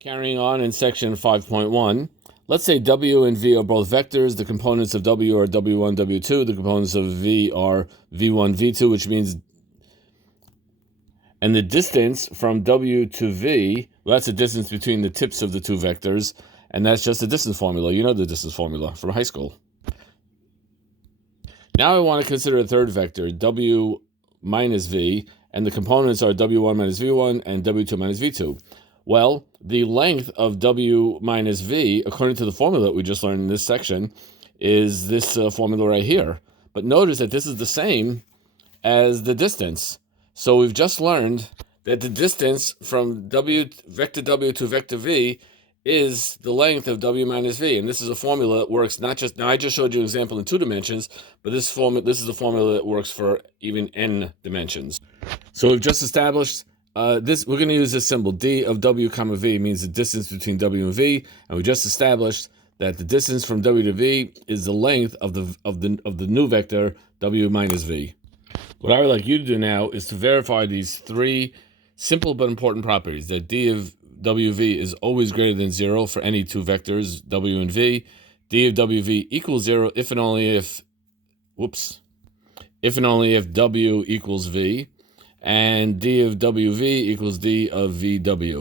Carrying on in section 5.1, let's say W and V are both vectors. The components of W are W1, W2. The components of V are V1, V2, which means, and the distance from W to V, well, that's the distance between the tips of the two vectors, and that's just a distance formula. You know the distance formula from high school. Now I want to consider a third vector, W minus V, and the components are W1 minus V1 and W2 minus V2. Well, the length of W minus V, according to the formula that we just learned in this section, is this formula right here. But notice that this is the same as the distance. So we've just learned that the distance from vector W to vector V is the length of W minus V. And this is a formula that works not just, now I just showed you an example in 2 dimensions, but this is a formula that works for even n dimensions. So we've just established we're going to use this symbol. D of W comma V means the distance between W and V, and we just established that the distance from W to V is the length of the new vector W minus V. What I would like you to do now is to verify these 3 simple but important properties: that D of WV is always greater than 0 for any 2 vectors, W and V. D of WV equals 0 if and only if W equals V. And D of WV equals D of VW.